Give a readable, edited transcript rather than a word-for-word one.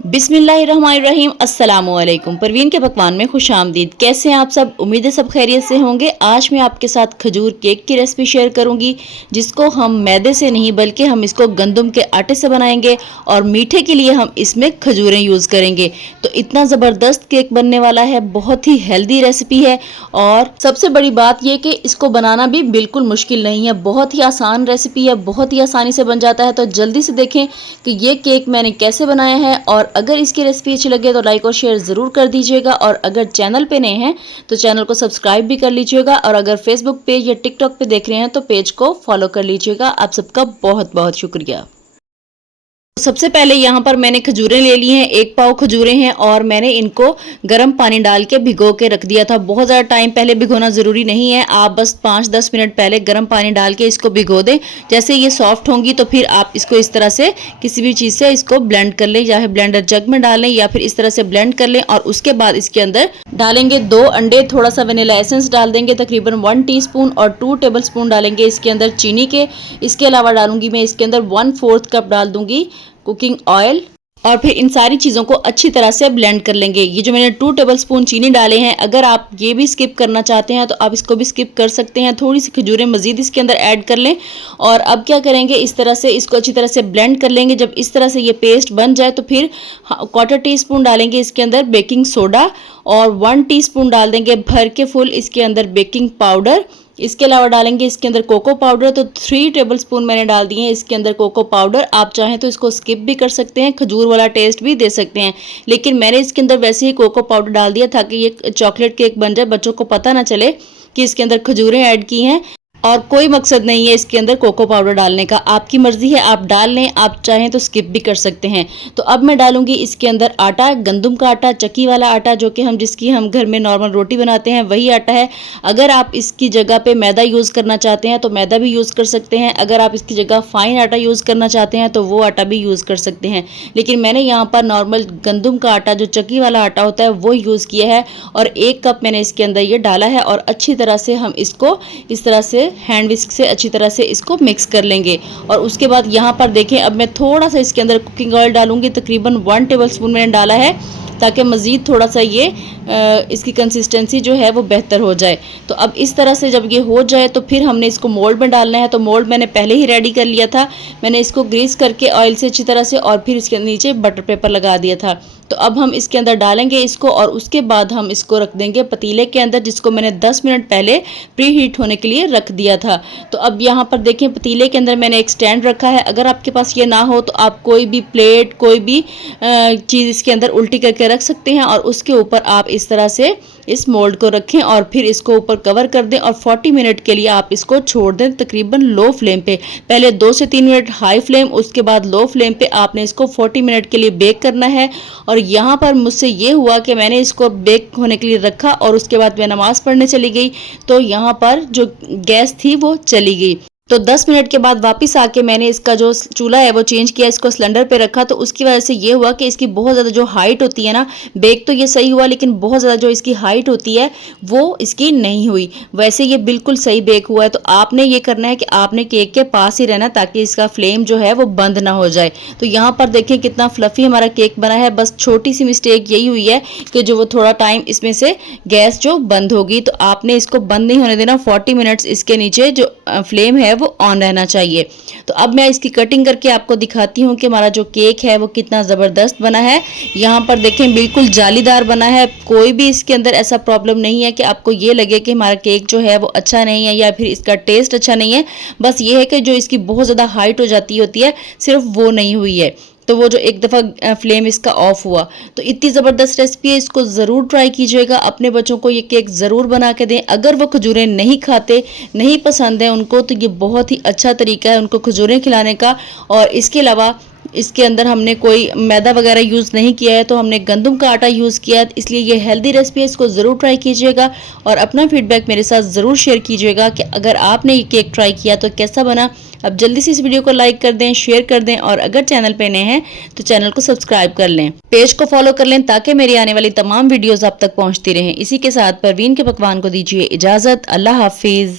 बिस्मिल्लाहिर्रहमानिर्रहीम अस्सलामुअलैकुम। परवीन के पकवान में खुश आमदीद। कैसे हैं आप सब? उम्मीद है सब खैरियत से होंगे। आज मैं आपके साथ खजूर केक की रेसिपी शेयर करूंगी, जिसको हम मैदे से नहीं बल्कि हम इसको गंदम के आटे से बनाएंगे और मीठे के लिए हम इसमें खजूरें यूज़ करेंगे। तो इतना ज़बरदस्त केक बनने वाला है, बहुत ही हेल्दी रेसिपी है और सबसे बड़ी बात यह कि इसको बनाना भी बिल्कुल मुश्किल नहीं है, बहुत ही आसान रेसिपी है, बहुत ही आसानी से बन जाता है। तो जल्दी से देखें कि ये केक मैंने कैसे बनाया है और अगर इसकी रेसिपी अच्छी लगे तो लाइक और शेयर ज़रूर कर दीजिएगा और अगर चैनल पे नए हैं तो चैनल को सब्सक्राइब भी कर लीजिएगा और अगर फेसबुक पेज या टिकटॉक पे देख रहे हैं तो पेज को फॉलो कर लीजिएगा। आप सबका बहुत बहुत शुक्रिया। सबसे पहले यहाँ पर मैंने खजूरें ले ली हैं, 1 पाव खजूरें हैं और मैंने इनको गर्म पानी डाल के भिगो के रख दिया था। बहुत ज़्यादा टाइम पहले भिगोना ज़रूरी नहीं है, आप बस 5-10 मिनट पहले गर्म पानी डाल के इसको भिगो दें। जैसे ये सॉफ्ट होंगी तो फिर आप इसको इस तरह से किसी भी चीज़ से इसको ब्लेंड कर लें, या फिर ब्लेंडर जग में डाल लें या फिर इस तरह से ब्लेंड कर लें। और उसके बाद इसके अंदर डालेंगे 2 अंडे, थोड़ा सा वनीला एसेंस डाल देंगे तकरीबन 1 टीस्पून और 2 टेबलस्पून डालेंगे इसके अंदर चीनी के। इसके अलावा डालूंगी मैं इसके अंदर 1/4 कप डाल दूंगी कुकिंग ऑयल और फिर इन सारी चीज़ों को अच्छी तरह से ब्लेंड कर लेंगे। ये जो मैंने 2 टेबलस्पून चीनी डाले हैं, अगर आप ये भी स्किप करना चाहते हैं तो आप इसको भी स्किप कर सकते हैं। थोड़ी सी खजूरें मज़ीद इसके अंदर ऐड कर लें और अब क्या करेंगे, इस तरह से इसको अच्छी तरह से ब्लेंड कर लेंगे। जब इस तरह से ये पेस्ट बन जाए तो फिर 1/4 टीस्पून डालेंगे इसके अंदर बेकिंग सोडा और 1 टीस्पून डाल देंगे भर के फुल इसके अंदर बेकिंग पाउडर। इसके अलावा डालेंगे इसके अंदर कोको पाउडर, तो 3 टेबलस्पून मैंने डाल दिए हैं इसके अंदर कोको पाउडर। आप चाहें तो इसको स्किप भी कर सकते हैं, खजूर वाला टेस्ट भी दे सकते हैं, लेकिन मैंने इसके अंदर वैसे ही कोको पाउडर डाल दिया ताकि ये चॉकलेट केक बन जाए, बच्चों को पता ना चले कि इसके अंदर खजूरें ऐड की हैं। और कोई मकसद नहीं है इसके अंदर कोको पाउडर डालने का, आपकी मर्जी है, आप डाल लें, आप चाहें तो स्किप भी कर सकते हैं। तो अब मैं डालूंगी इसके अंदर आटा, गंदम का आटा, चक्की वाला आटा, जो कि हम घर में नॉर्मल रोटी बनाते हैं वही आटा है। अगर आप इसकी जगह पे मैदा यूज़ करना चाहते हैं तो मैदा भी यूज़ कर सकते हैं, अगर आप इसकी जगह फाइन आटा यूज़ करना चाहते हैं तो वो आटा भी यूज़ कर सकते हैं। लेकिन मैंने यहाँ पर नॉर्मल गंदम का आटा, जो चक्की वाला आटा होता है, वो यूज़ किया है और 1 कप मैंने इसके अंदर ये डाला है और अच्छी तरह से हम इसको इस तरह से हैंड विस्क से अच्छी तरह से इसको मिक्स कर लेंगे। और उसके बाद यहाँ पर देखें, अब मैं थोड़ा सा इसके अंदर कुकिंग ऑयल डालूंगी, तकरीबन 1 टेबलस्पून मैंने डाला है ताकि मज़ीद थोड़ा सा ये इसकी कंसिस्टेंसी जो है वो बेहतर हो जाए। तो अब इस तरह से जब ये हो जाए तो फिर हमने इसको मोल्ड में डालना है। तो मोल्ड मैंने पहले ही रेडी कर लिया था, मैंने इसको ग्रीस करके ऑयल से अच्छी तरह से और फिर इसके नीचे बटर पेपर लगा दिया था। तो अब हम इसके अंदर डालेंगे इसको और उसके बाद हम इसको रख देंगे पतीले के अंदर, जिसको मैंने 10 मिनट पहले प्री हीट होने के लिए रख दिया था। तो अब यहाँ पर देखें, पतीले के अंदर मैंने एक स्टैंड रखा है। अगर आपके पास ये ना हो तो आप कोई भी प्लेट, कोई भी चीज़ इसके अंदर उल्टी करके रख सकते हैं और उसके ऊपर आप इस तरह से इस मोल्ड को रखें और फिर इसको ऊपर कवर कर दें और 40 मिनट के लिए आप इसको छोड़ दें तकरीबन लो फ्लेम पे। पहले 2 से 3 मिनट हाई फ्लेम, उसके बाद लो फ्लेम पे आपने इसको 40 मिनट के लिए बेक करना है। और यहाँ पर मुझसे ये हुआ कि मैंने इसको बेक होने के लिए रखा और उसके बाद मैं नमाज़ पढ़ने चली गई, तो यहाँ पर जो गैस थी वो चली गई। तो 10 मिनट के बाद वापस आके मैंने इसका जो चूल्हा है वो चेंज किया, इसको सिलेंडर पे रखा। तो उसकी वजह से ये हुआ कि इसकी बहुत ज़्यादा जो हाइट होती है ना, बेक तो ये सही हुआ लेकिन बहुत ज़्यादा जो इसकी हाइट होती है वो इसकी नहीं हुई। वैसे ये बिल्कुल सही बेक हुआ है। तो आपने ये करना है कि आपने केक के पास ही रहना ताकि इसका फ्लेम जो है वो बंद ना हो जाए। तो यहाँ पर देखें कितना फ्लफ़ी हमारा केक बना है। बस छोटी सी मिस्टेक यही हुई है कि जो वो थोड़ा टाइम इसमें से गैस जो बंद होगी, तो आपने इसको बंद नहीं होने देना, 40 मिनट्स इसके नीचे जो फ्लेम है वो ऑन रहना चाहिए। तो अब मैं इसकी कटिंग करके आपको दिखाती हूँ कि हमारा जो केक है वो कितना ज़बरदस्त बना है। यहाँ पर देखें बिल्कुल जालीदार बना है, कोई भी इसके अंदर ऐसा प्रॉब्लम नहीं है कि आपको ये लगे कि हमारा केक जो है वो अच्छा नहीं है या फिर इसका टेस्ट अच्छा नहीं है। बस ये है कि जो इसकी बहुत ज़्यादा हाइट हो जाती होती है, सिर्फ वो नहीं हुई है। तो वो जो एक दफ़ा फ्लेम इसका ऑफ हुआ। तो इतनी ज़बरदस्त रेसिपी है, इसको ज़रूर ट्राई कीजिएगा, अपने बच्चों को ये केक ज़रूर बना के दें। अगर वो खजूरें नहीं खाते, नहीं पसंद है उनको, तो ये बहुत ही अच्छा तरीका है उनको खजूरें खिलाने का। और इसके अलावा इसके अंदर हमने कोई मैदा वगैरह यूज़ नहीं किया है, तो हमने गंदम का आटा यूज़ किया है, इसलिए ये हेल्दी रेसिपी है, इसको ज़रूर ट्राई कीजिएगा और अपना फीडबैक मेरे साथ ज़रूर शेयर कीजिएगा कि अगर आपने ये केक ट्राई किया तो कैसा बना। अब जल्दी से इस वीडियो को लाइक कर दें, शेयर कर दें और अगर चैनल पे नए हैं तो चैनल को सब्सक्राइब कर लें, पेज को फॉलो कर लें ताकि मेरी आने वाली तमाम वीडियोज़ आप तक पहुँचती रहें। इसी के साथ परवीन के पकवान को दीजिए इजाज़त। अल्लाह हाफिज़।